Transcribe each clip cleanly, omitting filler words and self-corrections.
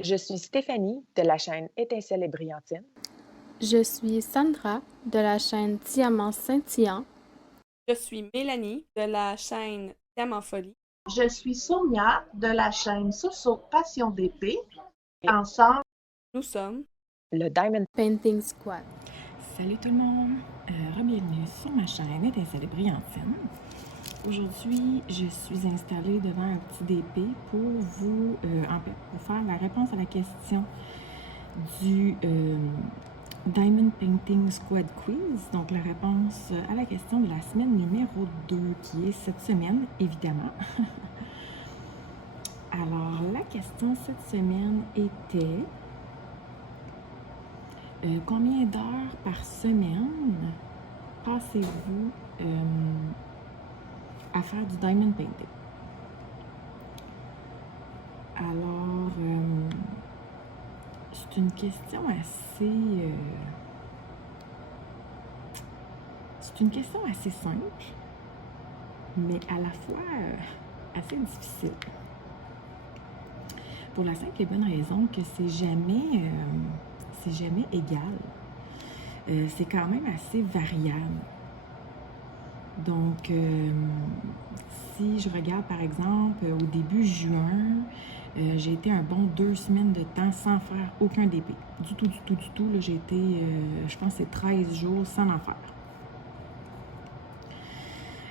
Je suis Stéphanie de la chaîne Étincelle et Brillantine. Je suis Sandra de la chaîne Diamant Scintillant. Je suis Mélanie de la chaîne Diamant Folie. Je suis Sonia de la chaîne Soso Passion d'épée. Et Ensemble, Nous sommes le Diamond Painting Squad. Salut tout le monde! Bienvenue sur ma chaîne Étincelle et Brillantine. Aujourd'hui, je suis installée devant un petit DP pour vous, pour faire la réponse à la question du Diamond Painting Squad Quiz. Donc, la réponse à la question de la semaine numéro 2, qui est cette semaine, évidemment. Alors, la question cette semaine était... combien d'heures par semaine passez-vous à faire du diamond painting? Alors, c'est une question assez... c'est une question assez simple, mais à la fois assez difficile. Pour la simple et bonne raison que c'est jamais égal. C'est quand même assez variable. Donc, si je regarde par exemple au début juin, j'ai été un bon 2 semaines de temps sans faire aucun DP. Du tout. Là, j'ai été, je pense, c'est 13 jours sans en faire.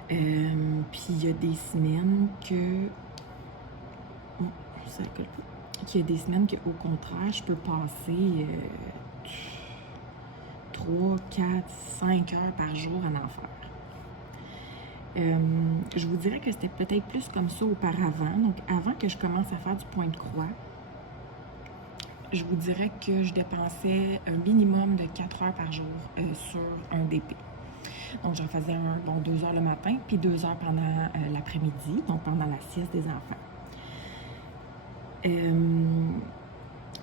Puis il y a des semaines que... Oh, ça colle pas. Il y a des semaines qu'au contraire, je peux passer 3, 4, 5 heures par jour à en faire. Je vous dirais que c'était peut-être plus comme ça auparavant. Donc, avant que je commence à faire du point de croix, je vous dirais que je dépensais un minimum de 4 heures par jour sur un DP. Donc, j'en faisais un bon 2 heures le matin, puis 2 heures pendant l'après-midi, donc pendant la sieste des enfants.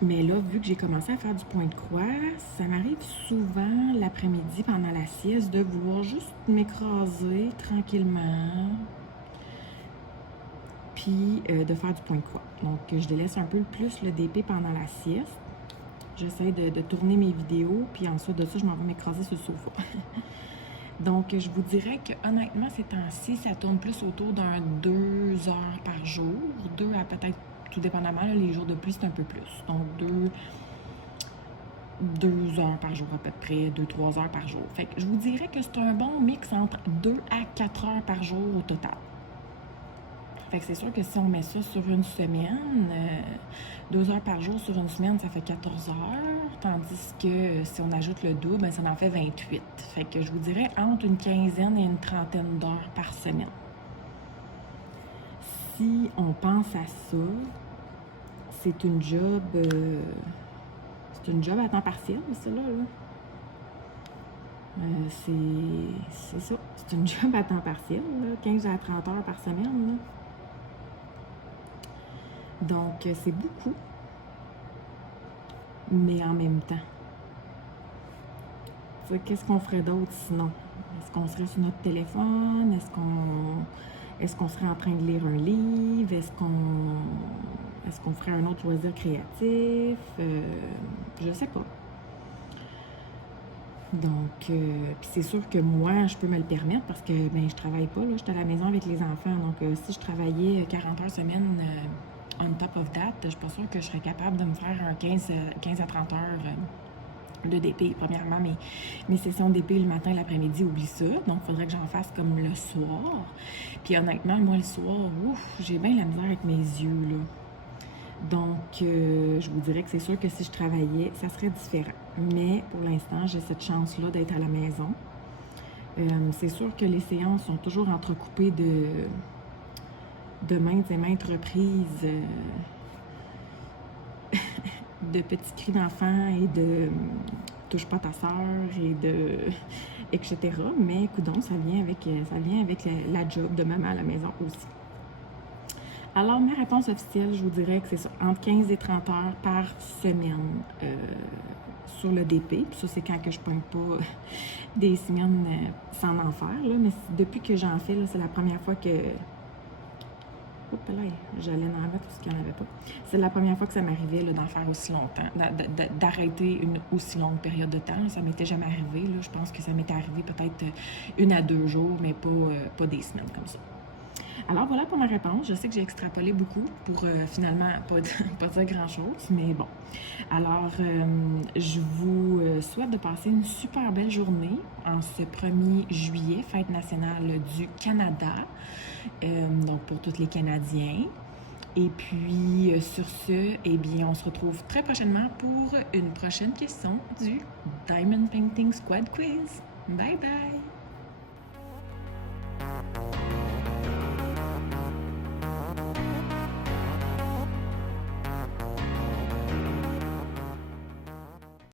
Mais là, vu que j'ai commencé à faire du point de croix, ça m'arrive souvent l'après-midi pendant la sieste de vouloir juste m'écraser tranquillement, puis de faire du point de croix. Donc, je délaisse un peu plus le DP pendant la sieste. J'essaie de tourner mes vidéos, puis ensuite de ça, je m'en vais m'écraser sur le sofa. Donc, je vous dirais que honnêtement, ces temps-ci, ça tourne plus autour d'un 2 heures par jour, 2 à peut-être, tout dépendamment, là, les jours de pluie, c'est un peu plus. Donc, 2 heures par jour à peu près, 2-3 heures par jour. Fait que je vous dirais que c'est un bon mix entre 2 à 4 heures par jour au total. Fait que c'est sûr que si on met ça sur une semaine, 2 heures par jour sur une semaine, ça fait 14 heures. Tandis que si on ajoute le double, ben, ça en fait 28. Fait que je vous dirais entre une quinzaine et une trentaine d'heures par semaine. Si on pense à ça, c'est une job à temps partiel, ça là. C'est ça, c'est une job à temps partiel, là, 15 à 30 heures par semaine, là. Donc, c'est beaucoup, mais en même temps. Qu'est-ce qu'on ferait d'autre sinon? Est-ce qu'on serait sur notre téléphone? Est-ce qu'on serait en train de lire un livre? Est-ce qu'on ferait un autre loisir créatif? Je sais pas. Donc, puis c'est sûr que moi, je peux me le permettre parce que ben, je travaille pas, là, je suis à la maison avec les enfants. Donc, si je travaillais 40 heures semaine on top of that, je suis pas sûre que je serais capable de me faire un 15 à 30 heures de DP. Premièrement, mes sessions de DP le matin et l'après-midi, oublie ça. Donc, il faudrait que j'en fasse comme le soir. Puis honnêtement, moi, le soir, j'ai bien la misère avec mes yeux, là. Donc, je vous dirais que c'est sûr que si je travaillais, ça serait différent. Mais pour l'instant, j'ai cette chance-là d'être à la maison. C'est sûr que les séances sont toujours entrecoupées de maintes et maintes reprises de petits cris d'enfants et de touche pas ta soeur et de etc. Mais coudonc, ça vient avec la job de maman à la maison aussi. Alors, ma réponse officielle, je vous dirais que c'est ça, entre 15 et 30 heures par semaine sur le DP. Puis ça, c'est quand que je pointe pas des semaines sans en faire, là. Mais depuis que j'en fais, là, c'est la première fois que oups là, j'allais en mettre tout ce qu'il n'y en avait pas. C'est la première fois que ça m'arrivait là, d'en faire aussi longtemps, d'arrêter une aussi longue période de temps. Ça m'était jamais arrivé. Là. Je pense que ça m'était arrivé peut-être 1 à 2 jours, mais pas des semaines comme ça. Alors voilà pour ma réponse. Je sais que j'ai extrapolé beaucoup pour finalement pas dire grand-chose, mais bon. Alors, je vous souhaite de passer une super belle journée en ce 1er juillet, fête nationale du Canada, donc pour tous les Canadiens. Et puis, sur ce, eh bien, on se retrouve très prochainement pour une prochaine question du Diamond Painting Squad Quiz. Bye bye!